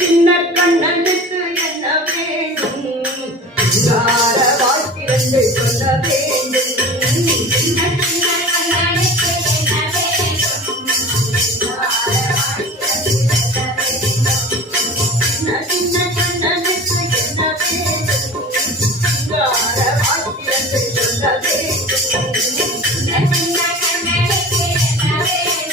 சின்ன கண்ணனுக்கு என்ன வேண்டும் வாழ்த்திரண்டு சொல்ல வேண்டும் சின்ன சின்ன கண்ணனுக்கு என்ன வேண்டும் சின்ன கண்ணனுக்கு என்ன வேண்டும் வாழ்த்திரண்டு சொல்ல வேண்டும் சின்ன சின்ன கண்ணனுக்கு என்ன வேண்டும்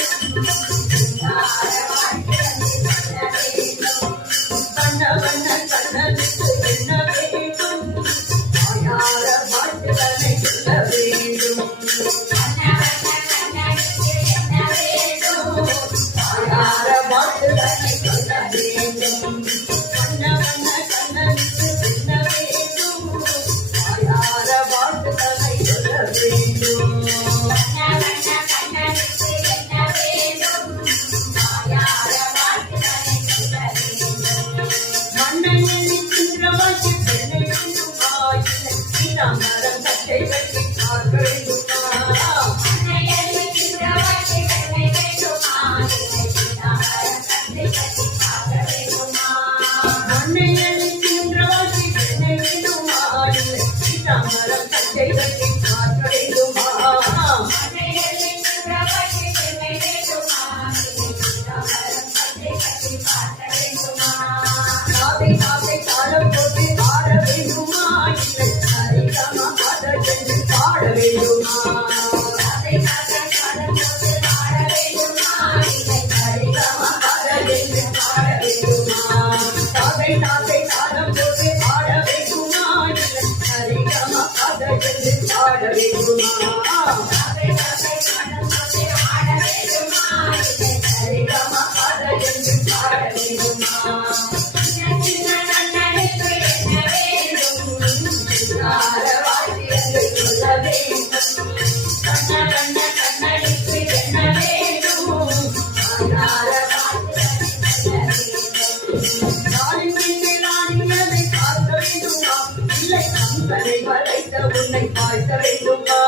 உன்னை பார்க்க வேண்டுமா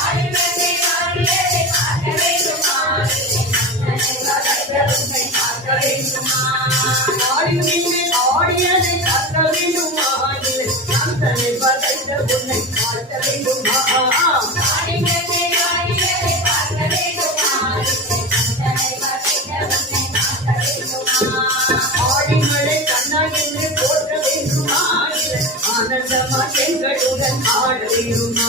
ஆடியதை காக்க வேண்டுமா உன்னை பார்க்க வேண்டுமா ஆடிமலை கண்ணா என்று போற்ற வேண்டுமா ஆனந்தமா எங்களுடன் ஆட வேண்டுமா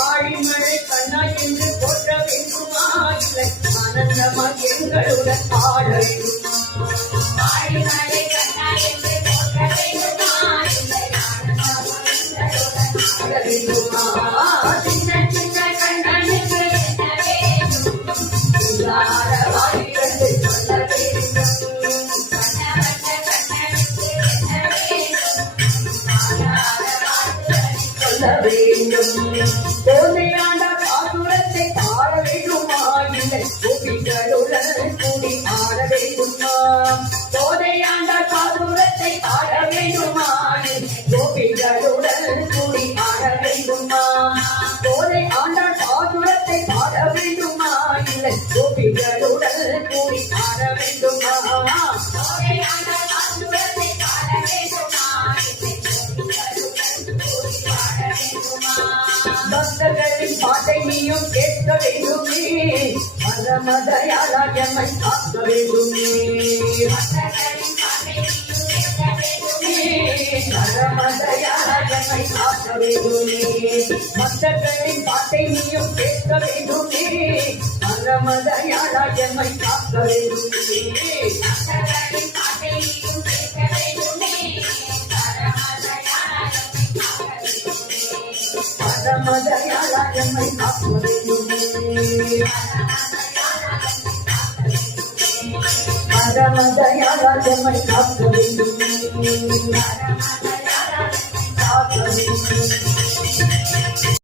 ஆடிமலை கண்ணா என்று போற்ற வேண்டுமா இல்லை ஆனந்தமா எங்களுடன் ஆட வேண்டுமா ஆடிமலை கண்ணா என்று போற்ற வேண்டுமா இல்லை ஆட வேண்டுமா சின்ன சின்ன கண்ணனுக்கு என்ன வேண்டும் போதையாண்ட பாசுரத்தை பாட வேண்டுமா இல்லை கோபிகளுடன் கூடி ஆட வேண்டுமா போதையாண்ட பாசுரத்தை பாட வேண்டுமா கோபிகளுடன் கூடி ஆட வேண்டுமா போதை ஆண்டாள் பாசுரத்தை பாட வேண்டுமா இல்லை கோபிகளுடன் கூடி ஆட வேண்டுமா போதை ஆண்டாள் பாசுரத்தை பாட வேண்டுமா பக்தர்களின் பாட்டை நீயும் கேட்க வேண்டுமே மதமதையாளமை காக்க வேண்டுமே மதமதையாளமை காக்க வேண்டுமே பக்தர்களின் பாட்டை நீயும் கேட்க வேண்டுமே மதமதையாளமை காக்க வேண்டுமே மதமதையாளமை காக்க வேண்டுமே மதமதையாளமை காக்க வேண்டுமே